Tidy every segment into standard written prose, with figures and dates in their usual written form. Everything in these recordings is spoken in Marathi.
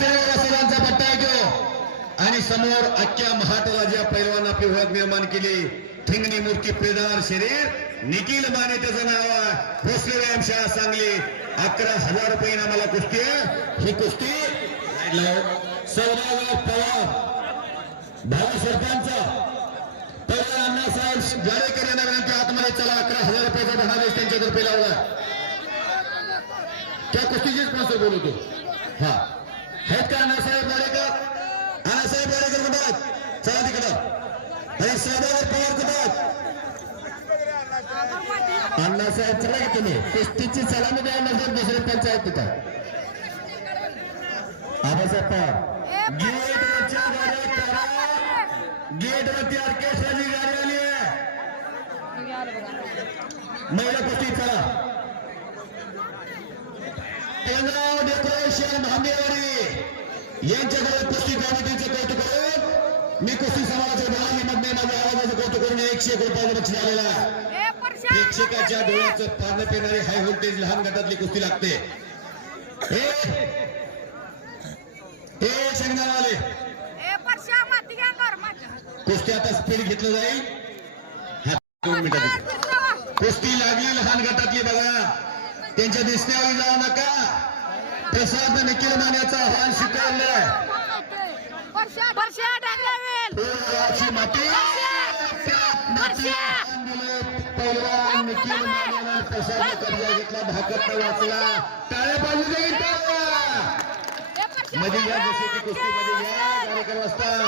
सरांचा पट्टा आहे तो आणि समोर अख्ख्या महाटाला ज्या पैलवान आपली ओळख निर्माण केली ठिंगणी मूर्ती पेदार शरीर निखिल माने त्याचं नाव आहे. भोसले व्यायामशाळा सांगली. 11,000 रुपये आम्हाला कुस्ती आहे. ही कुस्ती सौदागर पवार भाऊ सरपंच पहिला अण्णासाहेब जाडेकर यांना विनंती आतमध्ये चला. 11,000 रुपयाचा धनादेश त्यांच्यातर्फे लावला. त्या कुस्तीचीच स्पॉन्सर बोलतो. हा आहेत का अण्णासाहेब जाडेकर? अण्णासाहेब जाडेकर कुठं चला तिकडं. आणि सौदागर पवार कुठं? अण्णासाहेब चला की तुम्ही कुस्तीची सलामी द्या. अण्णासाहेब दुसरे पंचायत तिथं आबासाहेब पवार गेटवरच्या गाड्या करा. गेटवरती ऑर्केस्ट्राची गाडी आली आहे. महिला कुस्ती चला. डेकोरेशन भांडेवाडी यांच्याकडे कुस्ती कमिटीचं कौतुक करून मी कुस्ती समाजाच्या बोलालीमध्ये माझ्या आवाजाचं कौतुक करून 101 रुपयाचं बक्षीस आलेला आहे. प्रेक्षकाच्या डोळ्याचं पारणं पेणारी हाय व्होल्टेज लहान गटातली कुस्ती लागते. शेंगदारवाले कुस्ती आता स्पीड घेतलं जाईल. 2 मिनिटात कुस्ती लागली लहान गटातली बघा. त्यांच्या दिसण्यावर जाऊ नका. प्रसाद निखिल मान्याचा आव्हान स्वीकारलंय. पहिला निखिल मान्याला प्रसाद कब्जा घेतला. धाकट वाचला. टाळ्या पाहिजे मध्ये घ्या. जशी ती कुस्तीमध्ये घ्या. कार्यक्रम असतात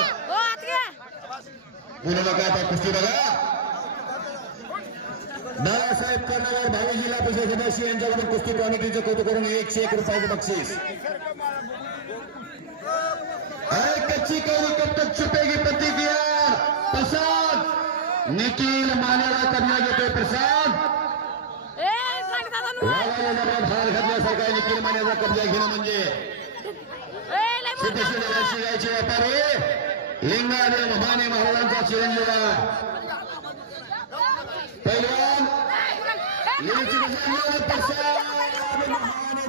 बोलू नका. आता कुस्ती बघा. दादासाहेब कर्णवार भावी जिल्हा परिषद सदस्य यांच्याकडून कुस्ती कमिटीचं कौतुक करून 101 रुपयाचं बक्षीस. कच्ची कौरी कब तक छुपेगी प्रतिक्रिया. प्रसाद निखिल मान्याला कब्जा घेतोय. प्रसाद भार घातल्यासारखा निखिल मान्याचा कब्जा घेणं म्हणजे जायचे व्यापारी लिंगादेव माने महाराजांचा चिरंजीव पैलवान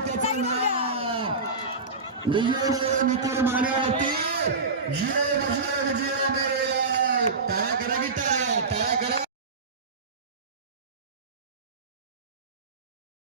त्याचं नाव निखिल मान्यावरती जिओ बजला विजय मेरे टाळ्या करा की टाळ्या.